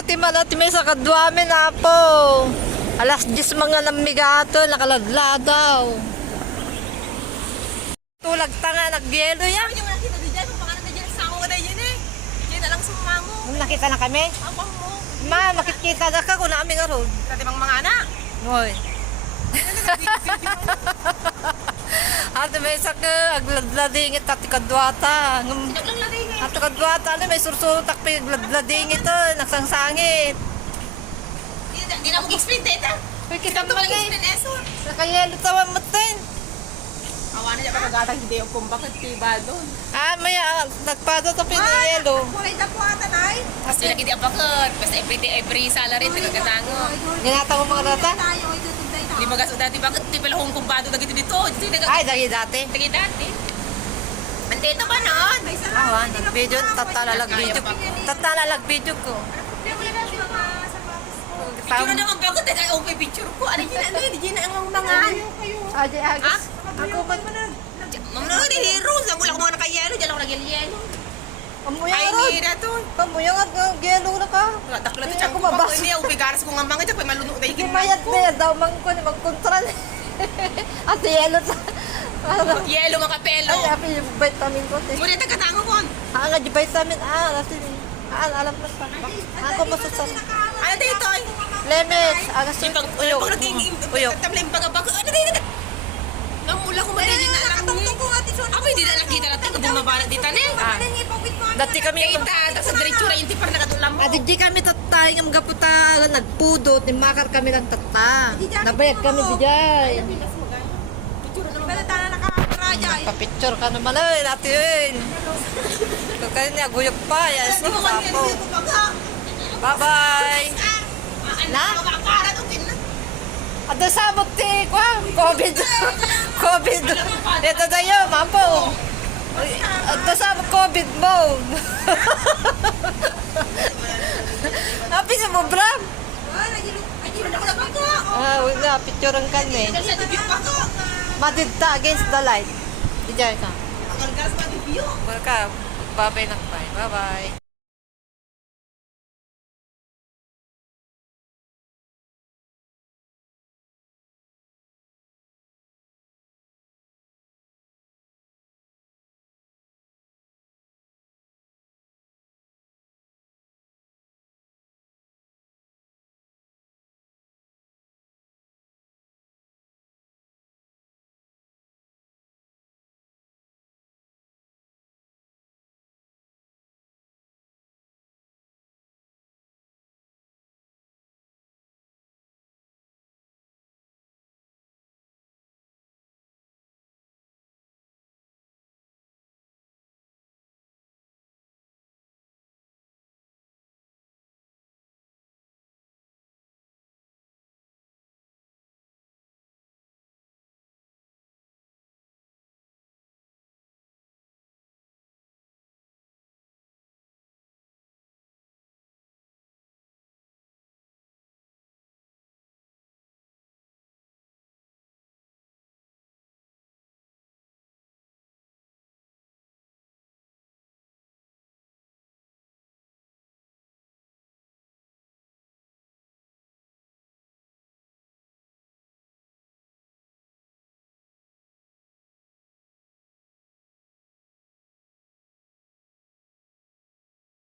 ati malati may sa kadwami na po. Alas 10 mga namigato, nakaladladaw. Tulag tanga, nagyelo yan. Yung nakita na dyan, kung pangalan na dyan, sango ka na dyan eh. Yan na lang sumango. Nakita na kami? Abang mo. Ma, makikita na ka kung namin nga ron. Dati bang mga anak. Hoy. Ate may isa ka, agladladingit at kadwata. Sinaglang lading eh. At kadwata, may sursutak pa yung agladladingit ito, nagsangsangit. Hindi na mag-explain, teta. Uy, kita mo Ito nga walang explain, eso. nakayelo tawa mo tin. Awa na niya pa nagatang hindi yung kumbakit tiba doon. Ah, may nagpado to pinayelo. Kulay na po ata na eh. Kasi lagi di apakot. Basta every salary, nagkakatango. Ginata mo mga data? Hindi magasok dati, bakit di pala kong kumbado na dito dito? Ay, dati. Tagi dati. Andito ka noon. Awan, nag-video, tatalalag video. Tatalalag video ko. Picture naman bakit? Okay, picture ko. Ano yun? Ano yun? Ang mga... Ajay, agis. Ako ba? Ma'am na, di hero. Wala ko mga nakayelo. Diyan ako nagyelo-yelo. Amuya Ay, nga ron. hindi na to. Amuya nga, gelo na ka. Takla to. Hindi Tiyan ako ko pa. mabasa. Hindi ako bigaras ko nga mga ito. Malunok na Hindi yung mayat na yan daw, magkontral. At yelo sa... yelo, mga kapelo. Ay, happy yung vitamin ko. Muna tagatango ko. Nga yung vitamin. Natin. Alam na sa... Ako masusan. Ano dito? Lemex. Agas Yung yung pag... uyok. Pag naging... Uyok. Tabla yung pagabag. Ano dito? Namula ko madali na lang. Ako hindi na nakita natin. Kung bumaba na dito na Dati kami yung... Kita, tapos sa diretso na yung tipar nakadulam mo. Di kami tatay ng gaputa nagpudot, ni makar kami lang tata. Nabayag kami bijay. Papicture ka naman eh, natin yun. Kaya niya, guyok pa, yan, sapo. Bye-bye. Na? Ada sabot ti, COVID. COVID. Ito tayo, mapo. Ada sabot COVID mode. Happy sa mo, Bram? Wala, picturean ka na eh. Madidta against the light. Ijay ka. Welcome. Babay na bye. Bye-bye.